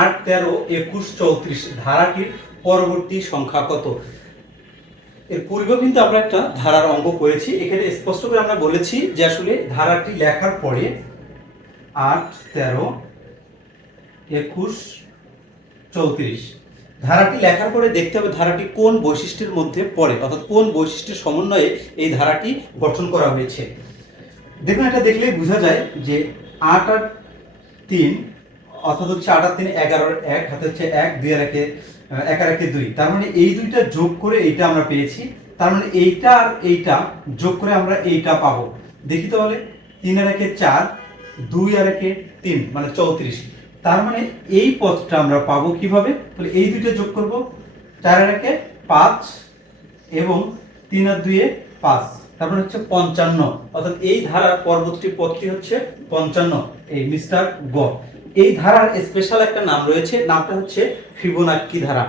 আট, তেরো, একুশ, চৌত্রিশ ধারাটির পরবর্তী সংখ্যা কত? এর পূর্বেও কিন্তু আমরা একটা ধারার অঙ্গ করেছি। এখানে স্পষ্ট করে আমরা বলেছি যে আসলে ধারাটি লেখার পরে আট, তেরো, একুশ, চৌত্রিশ ধারাটি লেখার পরে দেখতে হবে ধারাটি কোন বৈশিষ্ট্যের মধ্যে পড়ে, অর্থাৎ কোন বৈশিষ্ট্যের সমন্বয়ে এই ধারাটি গঠন করা হয়েছে। দেখুন, এটা দেখলেই বোঝা যায় যে আট আট তিন অর্থাৎ হচ্ছে আট আর তিন এগারোর এক, হাতে হচ্ছে এক, দুই আর একে এক আর একে দুই। তার মানে এই দুইটা যোগ করে এইটা আমরা পেয়েছি। তার মানে এইটা আর এইটা যোগ করে আমরা এইটা পাবো। দেখি তাহলে, তিন আর একে চার, দুই আর একে তিন মানে চৌত্রিশ। তার মানে এই পথটা আমরা পাবো কীভাবে? তাহলে এই দুইটা যোগ করব, চার আর একে পাঁচ এবং তিন আর দুইয়ে পাঁচ। তারপরে হচ্ছে পঞ্চান্ন। অর্থাৎ এই ধারার পরবর্তী পথটি হচ্ছে পঞ্চান্ন। এই মিস্টার গ। এই ধারার স্পেশাল একটা নাম রয়েছে নামটা হচ্ছে ফিবোনাক্কি ধারা।